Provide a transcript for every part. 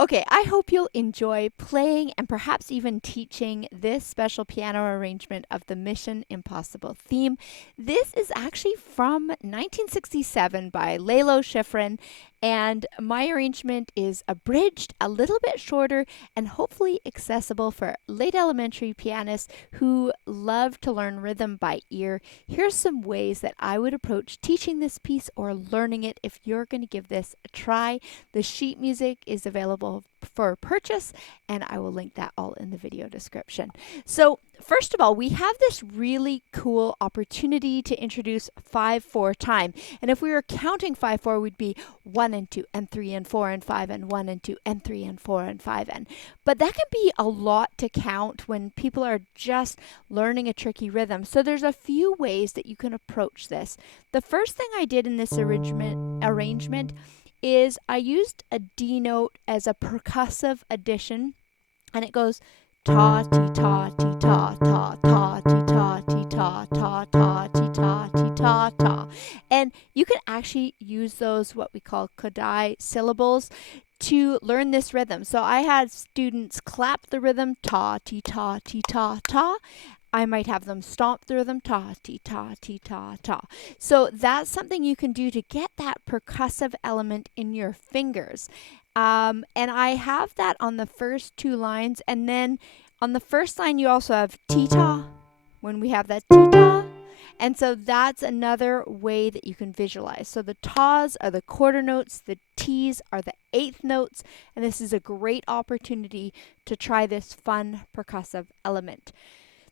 Okay, I hope you'll enjoy playing and perhaps even teaching this special piano arrangement of the Mission Impossible theme. This is actually from 1967 by Lalo Shifrin, and my arrangement is abridged, a little bit shorter, and hopefully accessible for late elementary pianists who love to learn rhythm by ear. Here's some ways that I would approach teaching this piece or learning it if you're going to give this a try. The sheet music is available for purchase, and I will link that all in the video description. So first of all, we have this really cool opportunity to introduce 5/4 time. And if we were counting 5/4, we'd be 1 and 2 and 3 and 4 and 5 and 1 and 2 and 3 and 4 and 5 and. But that can be a lot to count when people are just learning a tricky rhythm. So there's a few ways that you can approach this. The first thing I did in this arrangement is I used a D note as a percussive addition, and it goes ta ti ta ti ta ta ta ti ta ti ta ta ta ti ta ti ta ta. And you can actually use those what we call Kodai syllables to learn this rhythm. So I had students clap the rhythm ta ti ta ti ta ta. I might have them stomp the rhythm ta ti ta ti ta ta. So that's something you can do to get that percussive element in your fingers. And I have that on the first two lines, and then on the first line you also have ti ta when we have that ti ta. And so that's another way that you can visualize. So the tas are the quarter notes, the ts are the eighth notes, and this is a great opportunity to try this fun percussive element.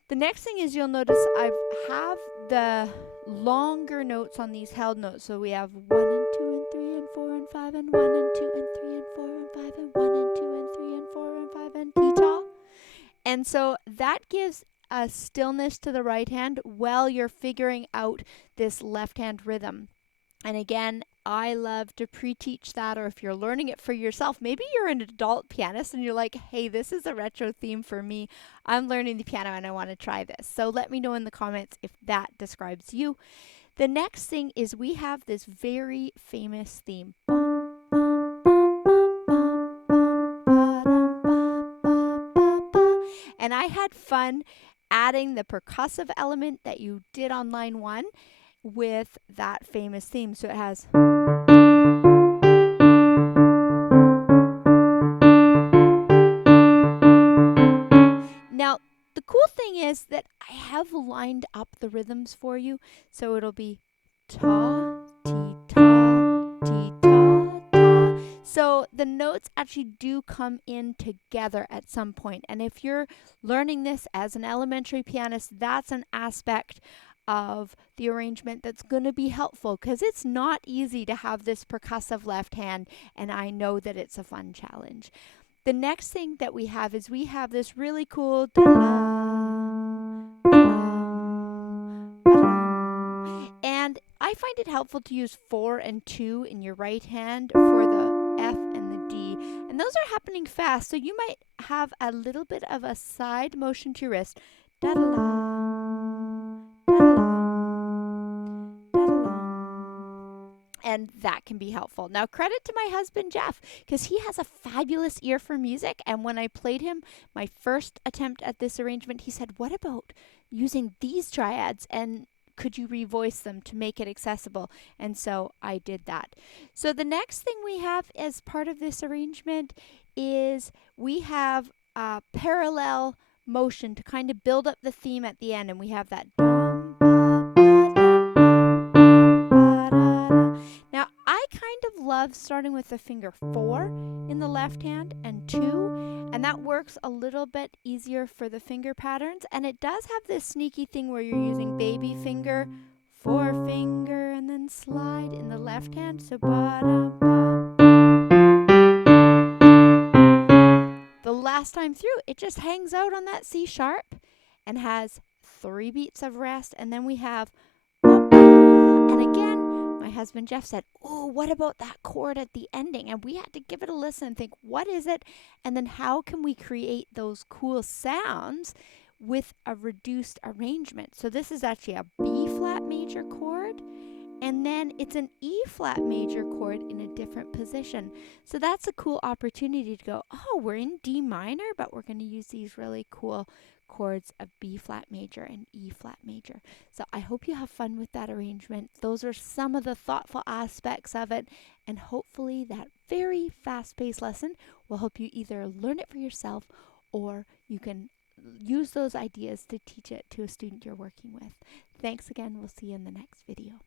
The next thing is you'll notice I have the longer notes on these held notes. So we have 1 and 2 and 3 and 4 and 5 and 1 and 2 and 3 and 4 and 5 and 1 and 2 and 3 and 4 and 5 and ti-ta. And so that gives a stillness to the right hand while you're figuring out this left hand rhythm. And again, I love to pre-teach that, or if you're learning it for yourself, maybe you're an adult pianist and you're like, hey, this is a retro theme for me. I'm learning the piano and I want to try this. So let me know in the comments if that describes you. The next thing is we have this very famous theme. And I had fun adding the percussive element that you did on line 1 with that famous theme. So it has. Now, the cool thing is that I have lined up the rhythms for you. So it'll be ta, ti, ta, ti, ta, ta. So the notes actually do come in together at some point. And if you're learning this as an elementary pianist, that's an aspect of the arrangement that's going to be helpful, because it's not easy to have this percussive left hand, and I know that it's a fun challenge. The next thing that we have is we have this really cool and I find it helpful to use 4 and 2 in your right hand for the F and the D, and those are happening fast, so you might have a little bit of a side motion to your wrist. And that can be helpful. Now, credit to my husband, Jeff, because he has a fabulous ear for music. And when I played him my first attempt at this arrangement, he said, what about using these triads? And could you revoice them to make it accessible? And so I did that. So the next thing we have as part of this arrangement is we have a parallel motion to kind of build up the theme at the end. And we have that. Now, I kind of love starting with the finger 4 in the left hand and 2, and that works a little bit easier for the finger patterns. And it does have this sneaky thing where you're using baby finger, forefinger, and then slide in the left hand. So the last time through, it just hangs out on that C sharp and has 3 beats of rest, and then we have and again, my husband Jeff said, oh, what about that chord at the ending? And we had to give it a listen and think, what is it? And then how can we create those cool sounds with a reduced arrangement? So this is actually a B flat major chord, And then it's an E flat major chord in a different position. So that's a cool opportunity to go, oh, we're in D minor, but we're going to use these really cool chords of B flat major and E flat major. So I hope you have fun with that arrangement. Those are some of the thoughtful aspects of it, and hopefully that very fast-paced lesson will help you either learn it for yourself or you can use those ideas to teach it to a student you're working with. Thanks again. We'll see you in the next video.